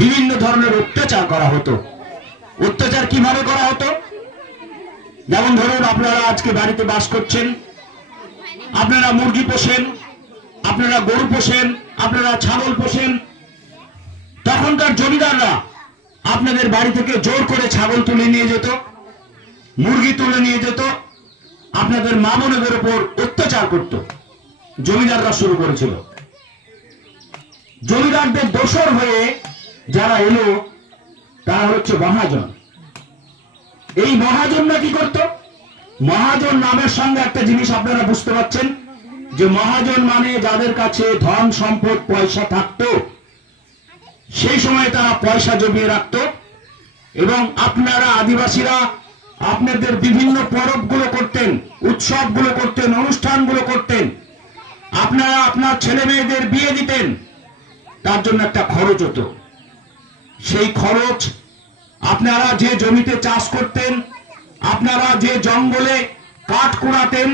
বিভিন্ন ধরনের অত্যাচার করা হতো। অত্যাচার কিভাবে করা হতো? যেমন ধরুন, আপনারা আজকে বাড়িতে বাস করছেন, আপনারা মুরগি পোষেন, আপনারা গরু পোষেন, আপনারা ছাগল পোষেন। তখনকার জমিদাররা আপনাদের বাড়ি থেকে জোর করে ছাগল তুলে নিয়ে যেত, মুরগি তুলে নিয়ে যেত, আপনাদের মা বোনেদের উপর অত্যাচার করত। জমিদাররা শুরু করেছিল। জমিদারদের দোসর হয়ে যারা এলো তারা হচ্ছে মহাজন। এই মহাজনরা কি করত? মহাজন নামের সঙ্গে একটা জিনিস আপনারা বুঝতে পারছেন, যে মহাজন মানে যাদের কাছে ধন সম্পদ পয়সা থাকতো, সেই সময় তারা পয়সা জমিয়ে রাখত। এবং আপনারা আদিবাসীরা আপনাদের বিভিন্ন পরবগুলো করতেন, উৎসবগুলো করতেন, অনুষ্ঠানগুলো করতেন, আপনারা আপনার ছেলে মেয়েদের বিয়ে দিতেন, তার জন্য একটা খরচ হতো। সেই খরচ আপনারা যে জমিতে চাষ করতেন, আপনারা যে জঙ্গলে কাঠ কুড়াতেন,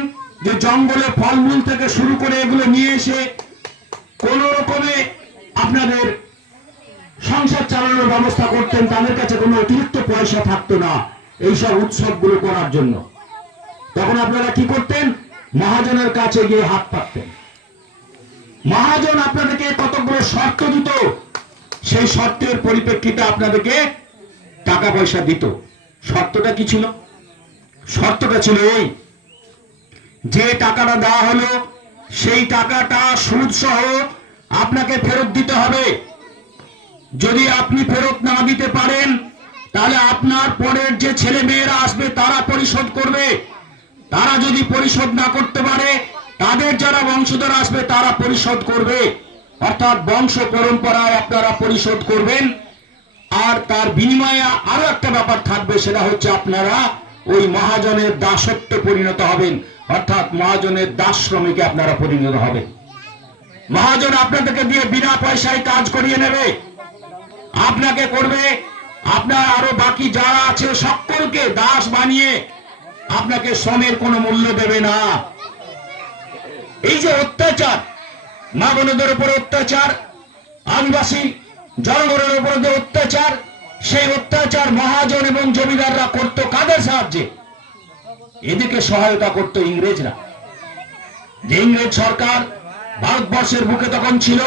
যে জঙ্গলে ফলমূল থেকে শুরু করে এগুলো নিয়ে এসে কোন রকমে আপনাদের সংসার চালানোর ব্যবস্থা করতেন, তাদের কাছে কোনো অতিরিক্ত পয়সা থাকতো না এইসব উৎসবগুলো করার জন্য। তখন আপনারা কি করতেন? মহাজনের কাছে গিয়ে হাত পাততেন। মহাজন আপনাদেরকে কতগুলো শর্ত দিত, সেই শর্তের পরিপ্রেক্ষিতে আপনাদেরকে টাকা পয়সা দিত। শর্তটা কি ছিল? শর্তটা ছিল এই, যে টাকাটা দেওয়া হলো সেই টাকাটা সুদ সহ আপনাকে ফেরত দিতে হবে। যদি আপনি ফেরত না দিতে পারেন, তাহলে আপনার পরের যে ছেলে মেয়েরা আসবে তারা পরিশোধ করবে। তারা যদি পরিশোধ না করতে পারে, তাদের যারা বংশধর আসবে তারা পরিশোধ করবে। অর্থাৎ বংশ পরম্পরায় আপনারা পরিশোধ করবেন। আর তার বিনিময়ে আরো একটা ব্যাপার থাকবে, সেটা হচ্ছে আপনারা ওই মহাজনের দাসত্বে পরিণত হবেন, অর্থাৎ মহাজনের দাস শ্রমিকে আপনারা পরিণত হবেন। মহাজন আপনাদেরকে দিয়ে বিনা পয়সায় কাজ করিয়ে নেবে, আপনাকে করবে, আপনার আরো বাকি যারা আছে সকলকে দাস বানিয়ে আপনাকে শ্রমের কোনো মূল্য দেবে না। এই যে অত্যাচার, মা বোনদের উপর অত্যাচার, আদিবাসী জনগণের উপর যে অত্যাচার, সেই অত্যাচার মহাজন এবং জমিদাররা করত কাদের সাহায্যে? এদিকে সহায়তা করত ইংরেজরা। যে ইংরেজ সরকার ভারতবর্ষের বুকে তখন ছিল,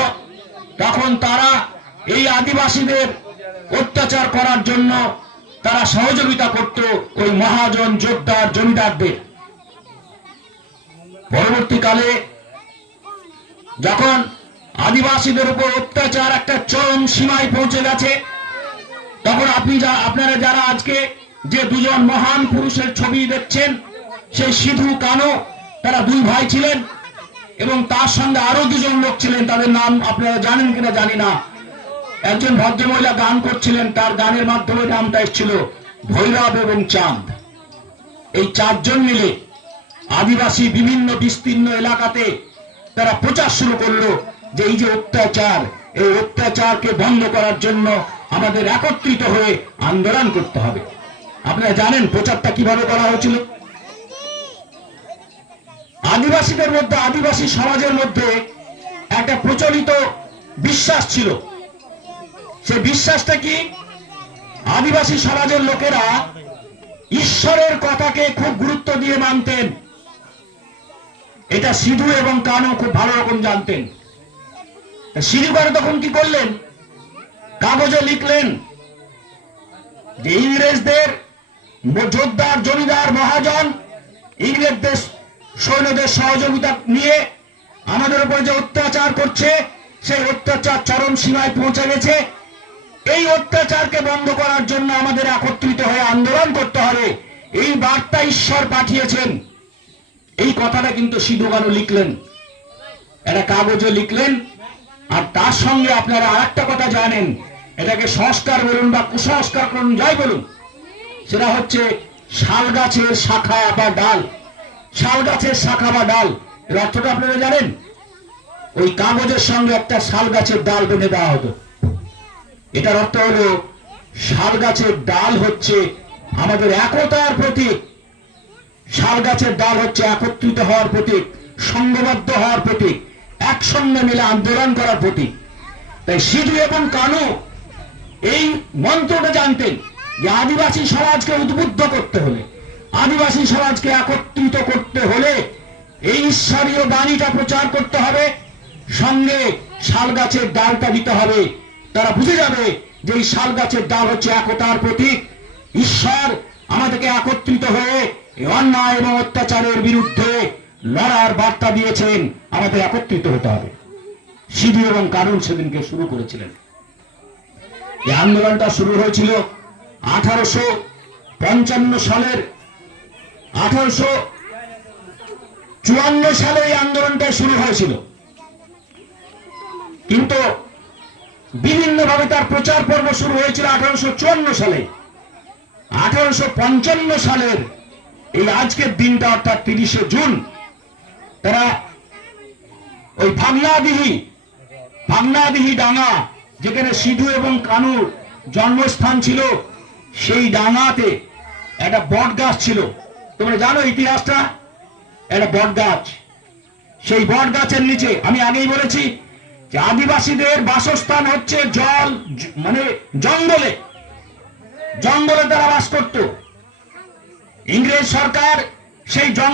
তখন তারা এই আদিবাসীদের অত্যাচার করার জন্য তারা সহযোগিতা করত ওই মহাজন যোদ্ধার জমিদারদের। পরবর্তীকালে যখন আদিবাসীদের উপর অত্যাচার একটা চরম সীমায় পৌঁছে গেছে, তখন আপনারা যারা আজকে যে দুজন মহান পুরুষের ছবি দেখছেন, সেই সিধু কানু, তারা দুই ভাই ছিলেন এবং তার সঙ্গে আরো দুজন লোক ছিলেন, তাদের নাম আপনারা জানেন কিনা জানি না। একজন ভদ্রমহিলা গান করছিলেন, তার গানের মাধ্যমে নামটা এসেছিল ভৈরব এবং চাঁদ। এই চারজন মিলে আদিবাসী বিভিন্ন বিস্তীর্ণ এলাকাতে তারা প্রচার শুরু করলো যে এই যে অত্যাচার, এই অত্যাচারকে বন্ধ করার জন্য আমাদের একত্রিত হয়ে আন্দোলন করতে হবে। আপনারা জানেন প্রচারটা কিভাবে করা হয়েছিল? আদিবাসীদের মধ্যে, আদিবাসী সমাজের মধ্যে একটা প্রচলিত বিশ্বাস ছিল। সেই বিশ্বাসটা কি? আদিবাসী সমাজের লোকেরা ঈশ্বরের কথাকে খুব গুরুত্ব দিয়ে মানতেন। এটা সিধু এবং কানু খুব ভালো রকম জানতেন। সিধু কানু তখন কি করলেন? কাগজে লিখলেন যে ইংরেজদের যোদ্ধার জমিদার মহাজন ইংরেজদের সৈন্যদের সহযোগিতা নিয়ে আমাদের উপর যে অত্যাচার করছে, সেই অত্যাচার চরম সীমায় পৌঁছে গেছে। এই অত্যাচারকে বন্ধ করার জন্য আমাদের একত্রিত হয়ে আন্দোলন করতে হবে, এই বার্তা ঈশ্বর পাঠিয়েছেন। এই কথাটা কিন্তু সিধু কানু লিখলেন, এটা কাগজে লিখলেন। আর তার সঙ্গে আপনারা আরেকটা কথা জানেন, এটাকে সংস্কার বলুন বা কুসংস্কার করুন, যাই বলুন, সেটা হচ্ছে শাল গাছের শাখা বা ডাল। শাল গাছের শাখা বা ডাল এর অর্থটা আপনারা জানেন? ওই কাগজের সঙ্গে একটা শাল গাছের ডাল বেঁধে দেওয়া হতো। এটার অর্থ হলো শাল গাছের ডাল হচ্ছে আমাদের একতার প্রতীক। শাল গাছের ডাল হচ্ছে একত্রিত হওয়ার প্রতীক, সংঘবদ্ধ হওয়ার প্রতীক, একসঙ্গে মিলে আন্দোলন করার প্রতীক। তাই সিধু এবং কানু এই মন্ত্রটা জানতেন যে আদিবাসী সমাজকে উদ্বুদ্ধ করতে হলে, আদিবাসী সমাজকে একত্রিত করতে হলে এই ঈশ্বরীয় বাণীটা প্রচার করতে হবে, সঙ্গে শাল গাছের ডালটা দিতে হবে। তারা বুঝে যাবে যে এই শাল গাছের ডাল হচ্ছে একতার প্রতীক। ঈশ্বর আমাদেরকে একত্রিত হয়ে এই অন্যায় এবং অত্যাচারের বিরুদ্ধে লড়ার বার্তা দিয়েছেন, আমাদের একত্রিত হতে হবে। সিধু এবং কানুন সেদিনকে শুরু করেছিলেন। এই আন্দোলনটা শুরু হয়েছিল 1855 সালের 1854 সালে এই আন্দোলনটা শুরু হয়েছিল, কিন্তু বিভিন্নভাবে তার প্রচার পর্ব শুরু হয়েছিল 1854 সালে। 1855 সালের এই আজকের দিনটা অর্থাৎ 30শে জুন তারা ওই ভাগনাদিহি ডাঙ্গা, যেখানে সিধু এবং কানুর জন্মস্থান ছিল, সেই ডাঙ্গাতে একটা বট গাছ ছিল। তোমরা জানো ইতিহাসটা, একটা বট গাছ। সেই বট গাছের নিচে আমি আগেই বলেছি যে আদিবাসীদের বাসস্থান হচ্ছে মানে জঙ্গলে তারা বাস করত। ইংরেজ সরকার সেই জঙ্গল